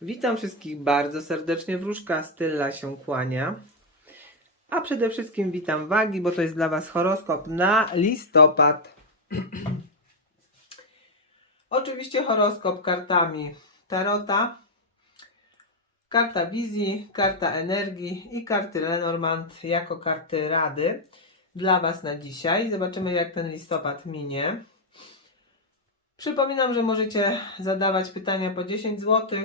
Witam wszystkich bardzo serdecznie. Wróżka Stylla się kłania. A przede wszystkim witam wagi, bo to jest dla Was horoskop na listopad. Oczywiście horoskop kartami Tarota, karta wizji, karta energii i karty Lenormand jako karty rady dla Was na dzisiaj. Zobaczymy jak ten listopad minie. Przypominam, że możecie zadawać pytania po 10 zł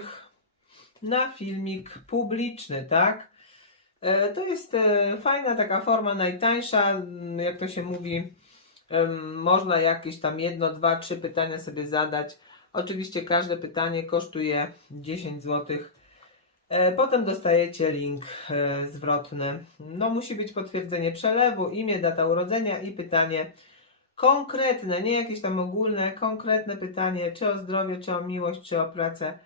na filmik publiczny, tak? E, To jest e, fajna taka forma, najtańsza, m, jak to się mówi, można jakieś tam jedno, dwa, trzy pytania sobie zadać. Oczywiście każde pytanie kosztuje 10 zł. Potem dostajecie link e, zwrotny. No musi być potwierdzenie przelewu, imię, data urodzenia i pytanie konkretne, nie jakieś tam ogólne, konkretne pytanie, czy o zdrowie, czy o miłość, czy o pracę.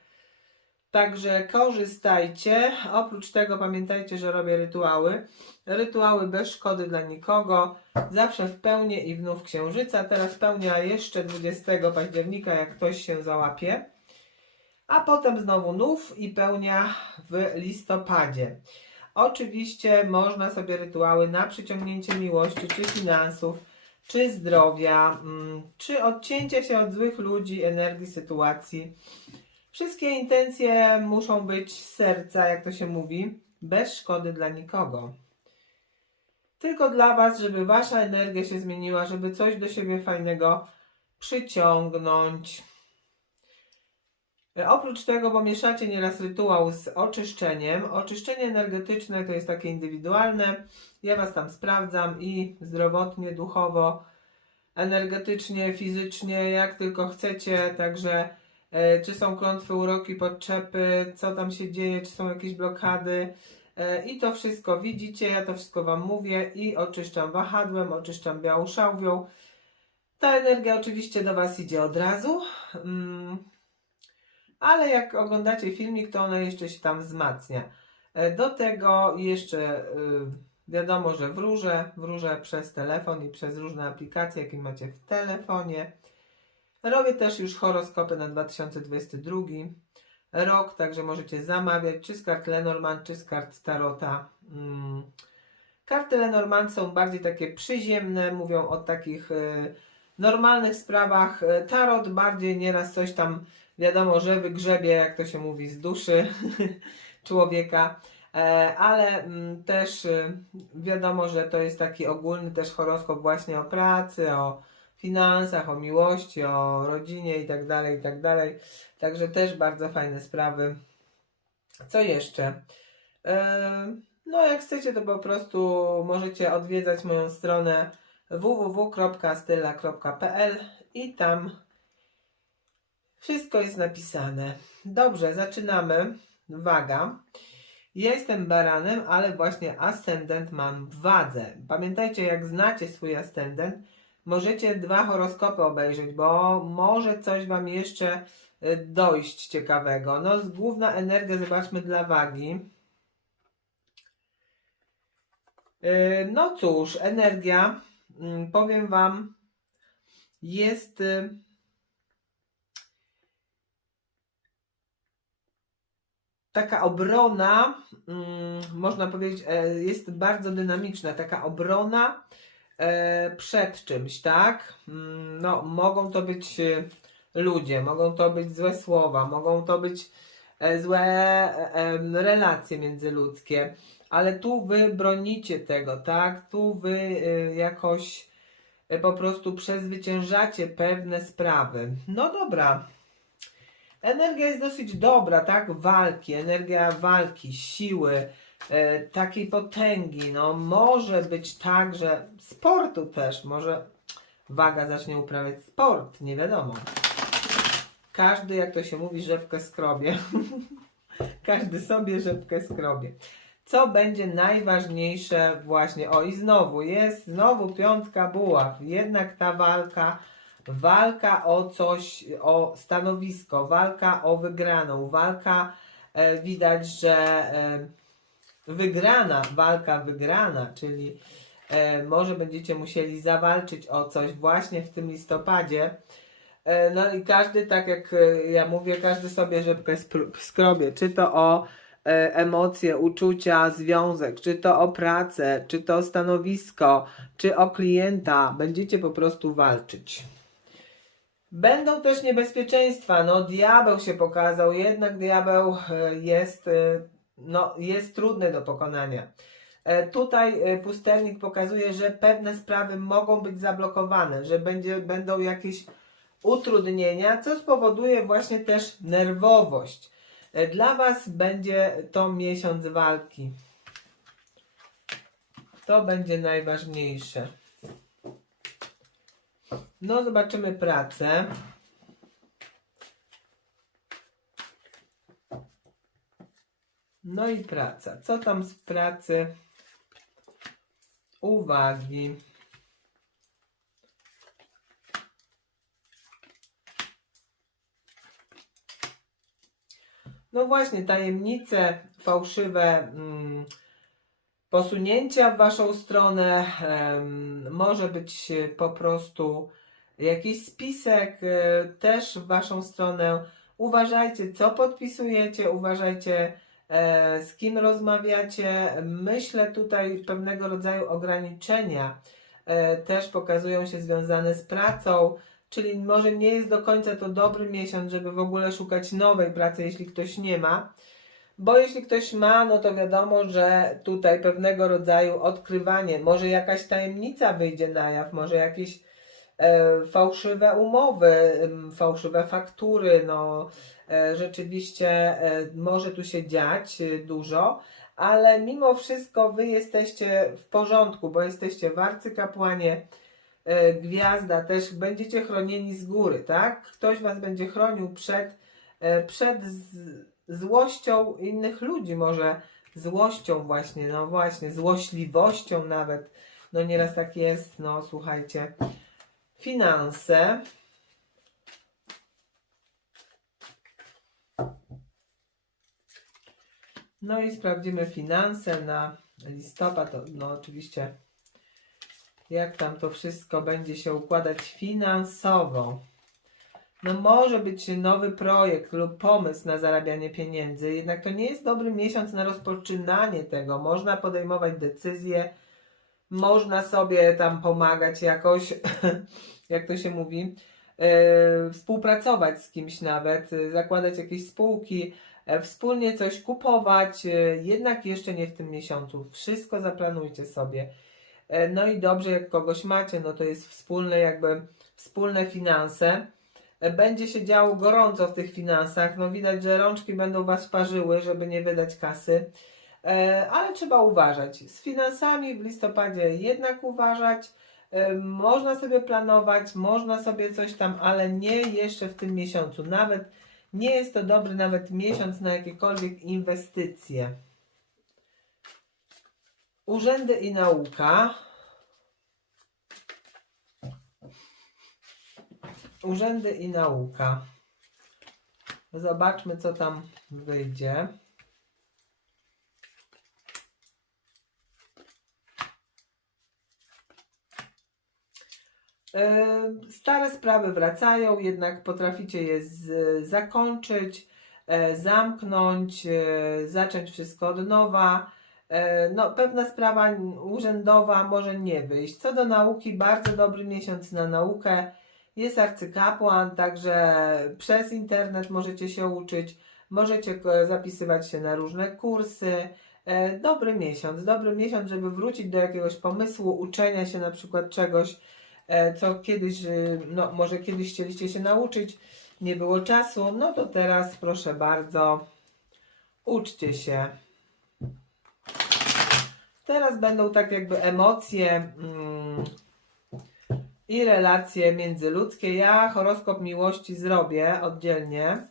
Także korzystajcie. Oprócz tego pamiętajcie, że robię rytuały. Rytuały bez szkody dla nikogo. Zawsze w pełnię i w nów księżyca. Teraz pełnia jeszcze 20 października, jak ktoś się załapie. A potem znowu nów i pełnia w listopadzie. Oczywiście można sobie rytuały na przyciągnięcie miłości, czy finansów, czy zdrowia, mm, czy odcięcie się od złych ludzi, energii, sytuacji. Wszystkie intencje muszą być z serca, jak to się mówi, bez szkody dla nikogo. Tylko dla Was, żeby Wasza energia się zmieniła, żeby coś do siebie fajnego przyciągnąć. Oprócz tego, bo mieszacie nieraz rytuał z oczyszczeniem. Oczyszczenie energetyczne to jest takie indywidualne. Ja Was tam sprawdzam i zdrowotnie, duchowo, energetycznie, fizycznie, jak tylko chcecie. Także czy są klątwy, uroki, podczepy, co tam się dzieje, czy są jakieś blokady. E, I to wszystko widzicie, ja to wszystko Wam mówię i oczyszczam wahadłem, oczyszczam białą szałwią. Ta energia oczywiście do Was idzie od razu. Mm. Ale jak oglądacie filmik, to ona jeszcze się tam wzmacnia. E, Do tego jeszcze y, wiadomo, że wróżę, wróżę przez telefon i przez różne aplikacje, jakie macie w telefonie. Robię też już horoskopy na 2022 rok, także możecie zamawiać czy z kart Lenormand, czy z kart Tarota. Mm. Karty Lenormand są bardziej takie przyziemne, mówią o takich y, normalnych sprawach. Tarot bardziej nieraz coś tam wiadomo, że wygrzebie, jak to się mówi, z duszy człowieka. E, Ale mm, też y, wiadomo, że to jest taki ogólny też horoskop właśnie o pracy, o finansach, o miłości, o rodzinie i tak dalej, i tak dalej. Także też bardzo fajne sprawy. Co jeszcze? No, jak chcecie, to po prostu możecie odwiedzać moją stronę www.styla.pl i tam wszystko jest napisane. Dobrze, zaczynamy. Waga. Ja jestem baranem, ale właśnie ascendent mam w wadze. Pamiętajcie, jak znacie swój ascendent, możecie dwa horoskopy obejrzeć, bo może coś Wam jeszcze y, dojść ciekawego. No, główna energia, zobaczmy dla wagi. Y, No cóż, energia, mm, powiem Wam, jest. y, taka obrona, mm, można powiedzieć, e, jest bardzo dynamiczna. Taka obrona przed czymś, tak? Mm, No, mogą to być e, ludzie, mogą to być złe słowa, mogą to być e, złe e, relacje międzyludzkie, ale tu wy bronicie tego, tak? Tu wy e, jakoś e, po prostu przezwyciężacie pewne sprawy. No dobra. Energia jest dosyć dobra, tak? Walki, energia walki, siły, e, takiej potęgi. No, może być tak, że sportu też, może waga zacznie uprawiać sport, nie wiadomo. Każdy, jak to się mówi, rzepkę skrobie. Każdy sobie rzepkę skrobie. Co będzie najważniejsze właśnie? O i znowu jest, znowu piątka buław. Jednak ta walka walka o coś, o stanowisko, walka o wygraną, walka e, widać, że e, wygrana, walka wygrana, czyli e, może będziecie musieli zawalczyć o coś właśnie w tym listopadzie. E, No i każdy, tak jak e, ja mówię, każdy sobie rzepkę skrobie. Czy to o e, emocje, uczucia, związek, czy to o pracę, czy to o stanowisko, czy o klienta. Będziecie po prostu walczyć. Będą też niebezpieczeństwa. No, diabeł się pokazał, jednak diabeł e, jest, e, no, jest trudny do pokonania. E, Tutaj e, pustelnik pokazuje, że pewne sprawy mogą być zablokowane, że będzie, będą jakieś utrudnienia, co spowoduje właśnie też nerwowość. E, Dla Was będzie to miesiąc walki. To będzie najważniejsze. No, zobaczymy pracę. No i praca. Co tam z pracy? Uwagi. No właśnie, tajemnice, fałszywe mm, posunięcia w Waszą stronę, może być po prostu jakiś spisek e, też w Waszą stronę. Uważajcie, co podpisujecie, uważajcie, z kim rozmawiacie. Myślę tutaj pewnego rodzaju ograniczenia e, też pokazują się związane z pracą, czyli może nie jest do końca to dobry miesiąc, żeby w ogóle szukać nowej pracy, jeśli ktoś nie ma. Bo jeśli ktoś ma, no to wiadomo, że tutaj pewnego rodzaju odkrywanie, może jakaś tajemnica wyjdzie na jaw, może jakieś e, fałszywe umowy, fałszywe faktury, no e, rzeczywiście e, może tu się dziać e, dużo, ale mimo wszystko wy jesteście w porządku, bo jesteście w arcykapłanie, e, gwiazda też, będziecie chronieni z góry, tak? Ktoś was będzie chronił przed, e, przed złością innych ludzi, może złością właśnie, no właśnie, złośliwością nawet, no nieraz tak jest, no słuchajcie. Finanse. No i sprawdzimy finanse na listopad. To, No oczywiście, jak tam to wszystko będzie się układać finansowo. No może być nowy projekt lub pomysł na zarabianie pieniędzy, jednak to nie jest dobry miesiąc na rozpoczynanie tego. Można podejmować decyzje, można sobie tam pomagać jakoś, jak to się mówi, e, współpracować z kimś nawet, zakładać jakieś spółki, wspólnie coś kupować, e, jednak jeszcze nie w tym miesiącu. Wszystko zaplanujcie sobie. E, no i dobrze, jak kogoś macie, no to jest wspólne jakby, wspólne finanse. E, Będzie się działo gorąco w tych finansach. No widać, że rączki będą was parzyły, żeby nie wydać kasy. E, ale trzeba uważać. Z finansami w listopadzie jednak uważać. E, Można sobie planować, można sobie coś tam, ale nie jeszcze w tym miesiącu. Nawet nie jest to dobry nawet miesiąc na jakiekolwiek inwestycje. Urzędy i nauka. Urzędy i nauka. Zobaczmy, co tam wyjdzie. Stare sprawy wracają, jednak potraficie je zakończyć, e, zamknąć, e, zacząć wszystko od nowa. E, No, pewna sprawa urzędowa może nie wyjść. Co do nauki, bardzo dobry miesiąc na naukę. Jest arcykapłan, także przez internet możecie się uczyć, możecie e, zapisywać się na różne kursy. E, Dobry miesiąc, dobry miesiąc, żeby wrócić do jakiegoś pomysłu, uczenia się na przykład czegoś, e, co kiedyś, y, no może kiedyś chcieliście się nauczyć, nie było czasu, no to teraz proszę bardzo, uczcie się. Teraz będą tak jakby emocje mm, i relacje międzyludzkie. Ja horoskop miłości zrobię oddzielnie,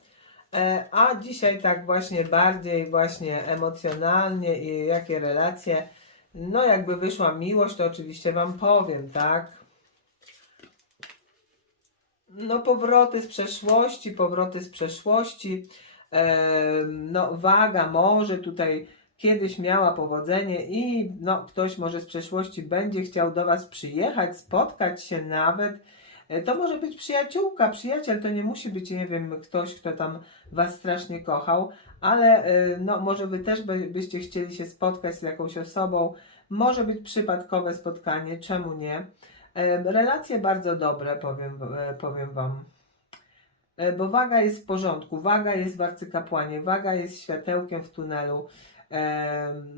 e, a dzisiaj tak właśnie bardziej właśnie emocjonalnie i jakie relacje. No jakby wyszła miłość, to oczywiście Wam powiem, tak? No powroty z przeszłości, powroty z przeszłości. No waga może tutaj kiedyś miała powodzenie i no ktoś może z przeszłości będzie chciał do Was przyjechać, spotkać się nawet. E, To może być przyjaciółka, przyjaciel, to nie musi być, nie wiem, ktoś, kto tam was strasznie kochał, ale e, no, może wy też by, byście chcieli się spotkać z jakąś osobą. Może być przypadkowe spotkanie, czemu nie? Relacje bardzo dobre, powiem, e, powiem wam. E, Bo waga jest w porządku, waga jest w arcykapłanie, waga jest światełkiem w tunelu.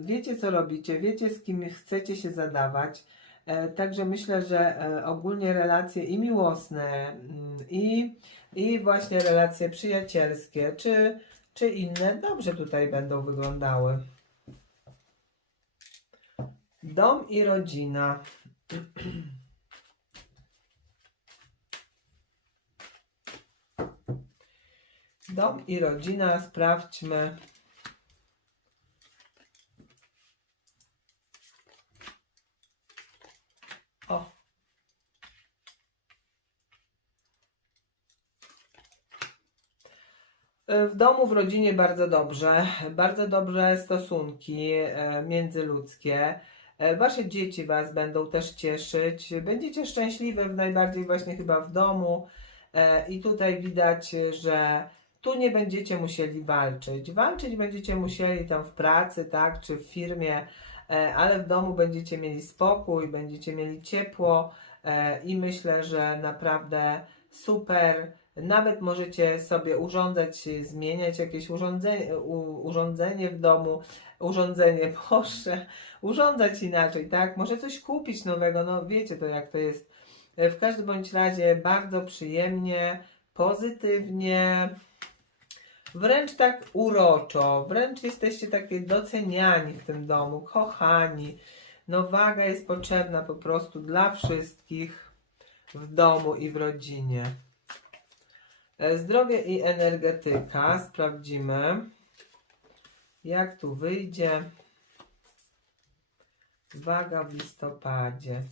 Wiecie, co robicie, wiecie, z kim chcecie się zadawać. E, Także myślę, że ogólnie relacje i miłosne, mm, i, i właśnie relacje przyjacielskie, czy, czy inne, dobrze tutaj będą wyglądały. Dom i rodzina. Dom i rodzina, sprawdźmy. O. W domu, w rodzinie bardzo dobrze, bardzo dobre stosunki e, międzyludzkie. E, Wasze dzieci Was będą też cieszyć. Będziecie szczęśliwe w najbardziej właśnie chyba w domu. E, I tutaj widać, że tu nie będziecie musieli walczyć. Walczyć będziecie musieli tam w pracy, tak, czy w firmie, e, ale w domu będziecie mieli spokój, będziecie mieli ciepło e, i myślę, że naprawdę super. Nawet możecie sobie urządzać, zmieniać jakieś urządzenie, urządzenie w domu, urządzenie, Boże, urządzać inaczej, tak? Może coś kupić nowego, no wiecie to jak to jest. E, W każdym bądź razie bardzo przyjemnie, pozytywnie, wręcz tak uroczo, wręcz jesteście takie doceniani w tym domu, kochani. No waga jest potrzebna po prostu dla wszystkich w domu i w rodzinie. E, Zdrowie i energetyka. Sprawdzimy, jak tu wyjdzie. Waga w listopadzie.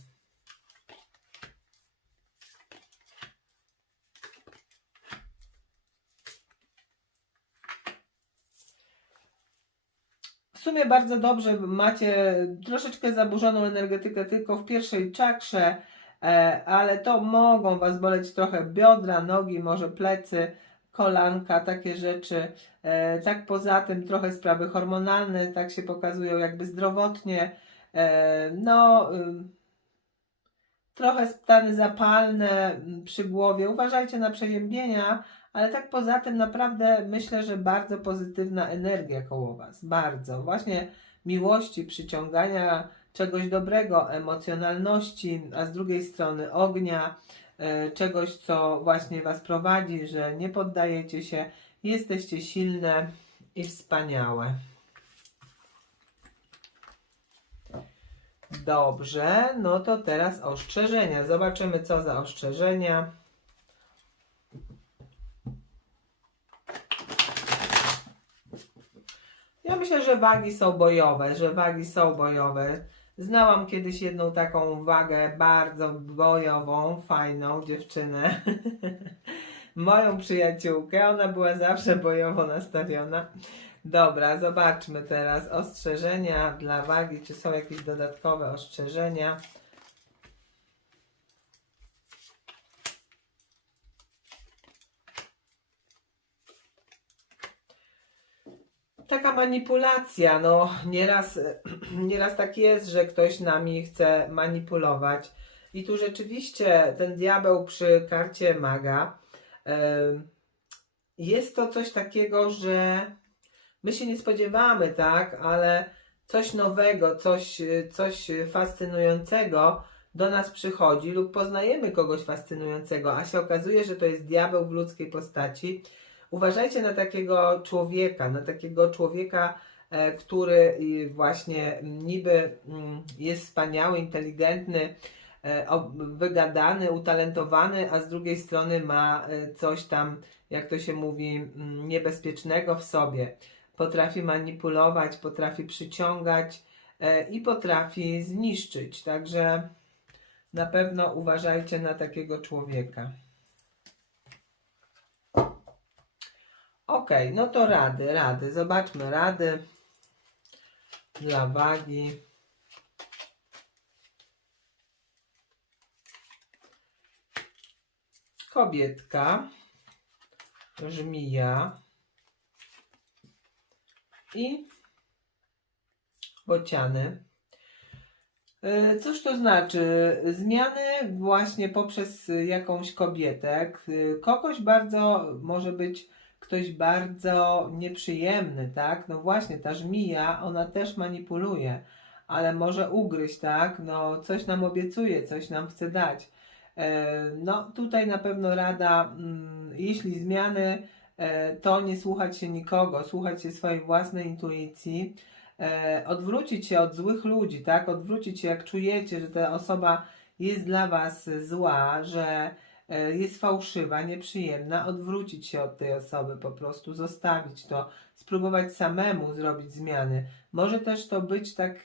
Sumie bardzo dobrze macie troszeczkę zaburzoną energetykę tylko w pierwszej czakrze, e, ale to mogą Was boleć trochę biodra, nogi, może plecy, kolanka, takie rzeczy. E, Tak poza tym trochę sprawy hormonalne, tak się pokazują jakby zdrowotnie. E, No, ym, trochę stany zapalne mm, przy głowie. Uważajcie na przeziębienia, ale tak poza tym naprawdę myślę, że bardzo pozytywna energia koło Was. Bardzo. Właśnie miłości, przyciągania czegoś dobrego, emocjonalności, a z drugiej strony ognia, e, czegoś, co właśnie Was prowadzi, że nie poddajecie się, jesteście silne i wspaniałe. Dobrze, no to teraz ostrzeżenia. Zobaczymy, co za ostrzeżenia. Ja myślę, że wagi są bojowe, że wagi są bojowe. Znałam kiedyś jedną taką wagę bardzo bojową, fajną dziewczynę. Moją przyjaciółkę, ona była zawsze bojowo nastawiona. Dobra, zobaczmy teraz ostrzeżenia dla wagi, czy są jakieś dodatkowe ostrzeżenia. Taka manipulacja, no nieraz, nieraz tak jest, że ktoś nami chce manipulować. I tu rzeczywiście ten diabeł przy karcie maga, jest to coś takiego, że my się nie spodziewamy, tak, ale coś nowego, coś, coś fascynującego do nas przychodzi lub poznajemy kogoś fascynującego, a się okazuje, że to jest diabeł w ludzkiej postaci. Uważajcie na takiego człowieka, na takiego człowieka, e, który właśnie niby mm, jest wspaniały, inteligentny, e, wygadany, utalentowany, a z drugiej strony ma e, coś tam, jak to się mówi, mm, niebezpiecznego w sobie. Potrafi manipulować, potrafi przyciągać i potrafi zniszczyć. Także na pewno uważajcie na takiego człowieka. Okej, no to rady, rady. Zobaczmy rady dla wagi. kobietka, żmija i bociany. E, Cóż to znaczy? Zmiany właśnie poprzez jakąś kobietę. Kogoś bardzo może być ktoś bardzo nieprzyjemny, tak? No właśnie, ta żmija, ona też manipuluje, ale może ugryźć, tak? No coś nam obiecuje, coś nam chce dać. E, No tutaj na pewno rada, mm, jeśli zmiany, e, to nie słuchać się nikogo, słuchać się swojej własnej intuicji, e, odwrócić się od złych ludzi, tak? Odwrócić się, jak czujecie, że ta osoba jest dla Was zła, że jest fałszywa, nieprzyjemna, odwrócić się od tej osoby, po prostu zostawić to, spróbować samemu zrobić zmiany. Może też to być tak,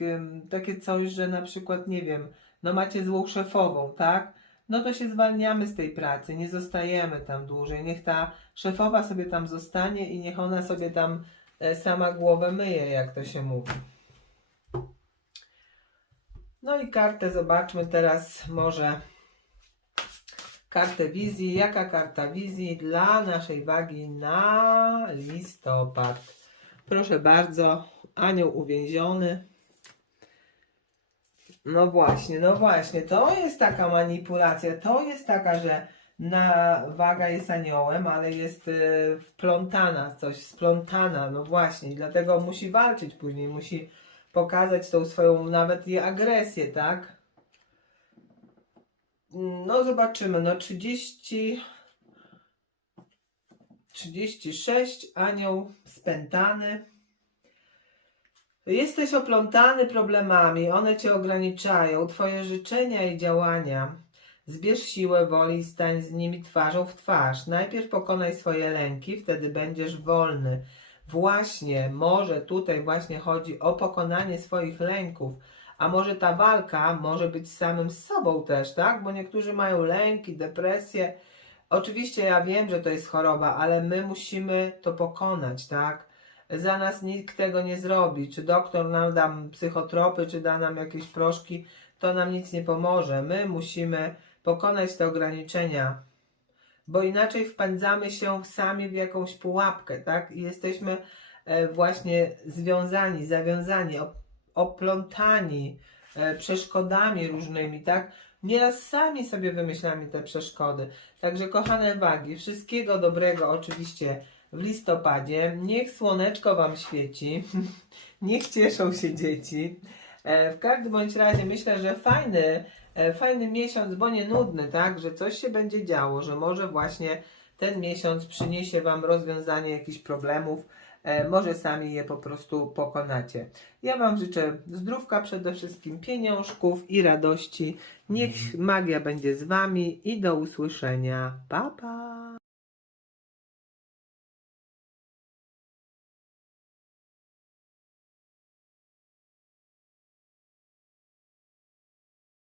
takie coś, że na przykład, nie wiem, no macie złą szefową, tak? No to się zwalniamy z tej pracy, nie zostajemy tam dłużej. Niech ta szefowa sobie tam zostanie i niech ona sobie tam e, sama głowę myje, jak to się mówi. No i kartę zobaczmy teraz może kartę wizji. Jaka karta wizji dla naszej wagi na listopad? Proszę bardzo, anioł uwięziony. No właśnie, no właśnie, to jest taka manipulacja, to jest taka, że na waga jest aniołem, ale jest e, wplątana, coś splątana, no właśnie, dlatego musi walczyć później, musi pokazać tą swoją nawet i agresję, tak? No zobaczymy, no 30 36 anioł spętany Jesteś oplątany problemami, one cię ograniczają, twoje życzenia i działania. Zbierz siłę woli i stań z nimi twarzą w twarz. Najpierw pokonaj swoje lęki, wtedy będziesz wolny. Właśnie, może tutaj właśnie chodzi o pokonanie swoich lęków, a może ta walka może być samym sobą też, tak? Bo niektórzy mają lęki, depresję. Oczywiście ja wiem, że to jest choroba, ale my musimy to pokonać, tak? za nas nikt tego nie zrobi. Czy doktor nam da psychotropy, czy da nam jakieś proszki, to nam nic nie pomoże. My musimy pokonać te ograniczenia, bo inaczej wpędzamy się sami w jakąś pułapkę, tak? I jesteśmy e, właśnie związani, zawiązani, oplątani e, przeszkodami różnymi, tak? Nieraz sami sobie wymyślamy te przeszkody. Także kochane wagi, wszystkiego dobrego oczywiście w listopadzie. Niech słoneczko Wam świeci. Niech cieszą się dzieci. E, W każdym bądź razie myślę, że fajny, e, fajny miesiąc, bo nie nudny, tak? Że coś się będzie działo, że może właśnie ten miesiąc przyniesie Wam rozwiązanie jakichś problemów. E, Może sami je po prostu pokonacie. Ja Wam życzę zdrówka przede wszystkim, pieniążków i radości. Niech magia będzie z Wami i do usłyszenia. Pa, pa!